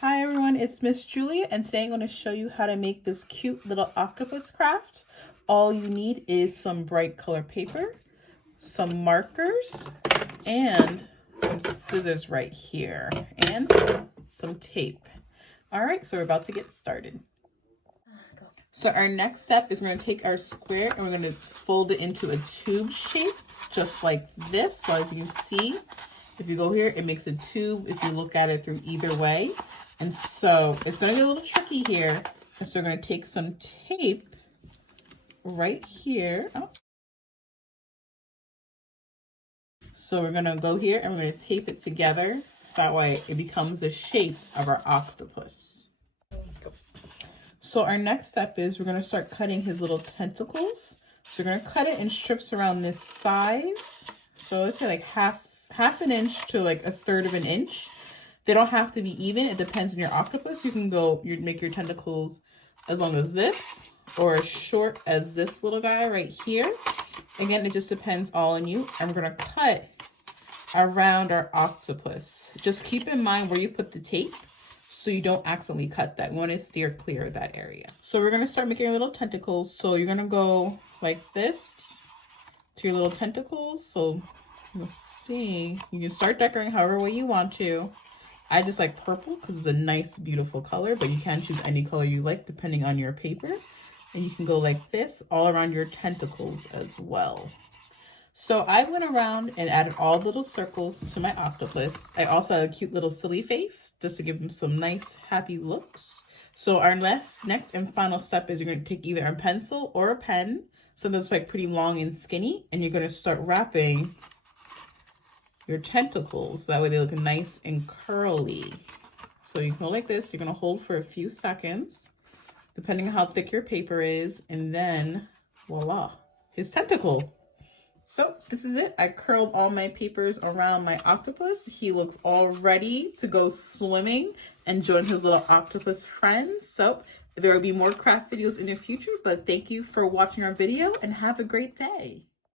Hi everyone, it's Miss Julia, and today I'm going to show you how to make this cute little octopus craft. All you need is some bright color paper, some markers, and some scissors right here, and some tape. All right, so we're about to get started. So our next step is we're going to take our square and we're going to fold it into a tube shape, just like this. So as you can see, if you go here, it makes a tube if you look at it through either way. And so it's going to get a little tricky here. So we're going to take some tape right here. Oh. So we're going to go here and we're going to tape it together. So that way it becomes the shape of our octopus. So our next step is we're going to start cutting his little tentacles. So we're going to cut it in strips around this size. So let's say like half an inch to like a third of an inch. They don't have to be even. It depends on your octopus. You can go, you'd make your tentacles as long as this or as short as this little guy right here. Again, it just depends all on you. And we're going to cut around our octopus. Just keep in mind where you put the tape so you don't accidentally cut that. We want to steer clear of that area. So we're going to start making little tentacles. So you're going to go like this to your little tentacles. So you'll see, you can start decorating however way you want to. I just like purple because it's a nice, beautiful color, but you can choose any color you like depending on your paper. And you can go like this all around your tentacles as well. So I went around and added all the little circles to my octopus. I also had a cute little silly face just to give him some nice, happy looks. So our next and final step is you're going to take either a pencil or a pen, something that's like pretty long and skinny, and you're going to start wrapping your tentacles so that way they look nice and curly. So you can go like this. You're going to hold for a few seconds depending on how thick your paper is, and then voila, his tentacle. So this is it. I curled all my papers around my octopus. He looks all ready to go swimming and join his little octopus friends. So there will be more craft videos in the future, but thank you for watching our video and have a great day.